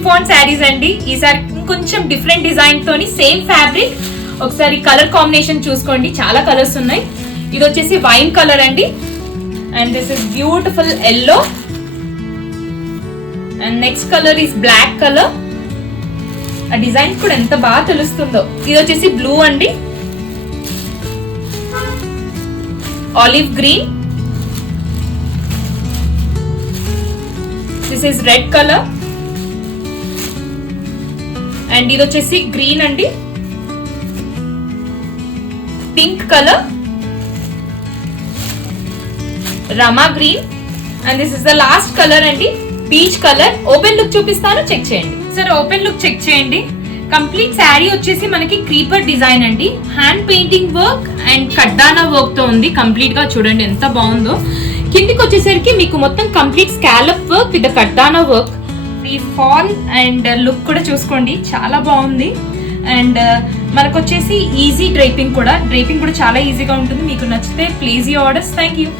Chiffon saris అండి. ఈసారి కొంచెం డిఫరెంట్ డిజైన్ తోని సేమ్ ఫ్యాబ్రిక్. ఒకసారి కలర్ కాంబినేషన్ చూసుకోండి, చాలా కలర్స్ ఉన్నాయి. ఇది వచ్చేసి వైన్ కలర్ అండి, and this is beautiful yellow, and next colour is black colour. ఆ డిజైన్ కూడా ఎంత బాగా తెలుస్తుందో. ఇది వచ్చేసి బ్లూ అండి, olive green, this is red colour, and ఇది వచ్చేసి గ్రీన్ అండి, pink colour, Rama green, and this is the last colour అండి, పీచ్ కలర్. ఓపెన్ లుక్ చూపిస్తాను, చెక్ చేయండి. సరే ఓపెన్ లుక్ చెక్ చేయండి. కంప్లీట్ శారీ వచ్చేసి మనకి క్రీపర్ డిజైన్ అండి, హ్యాండ్ పెయింటింగ్ వర్క్ అండ్ కడ్డానా వర్క్ తో ఉంది. కంప్లీట్ గా చూడండి ఎంత బాగుందో. కిందికి వచ్చేసరికి మీకు మొత్తం కంప్లీట్ స్కాలప్ వర్క్ విత్ కడ్డానా వర్క్. ఈ ఫాల్ అండ్ లుక్ కూడా చూసుకోండి, చాలా బాగుంది. అండ్ మనకు వచ్చేసి ఈజీ డ్రైపింగ్ కూడా చాలా ఈజీగా ఉంటుంది. మీకు నచ్చితే please you orders. Thank you.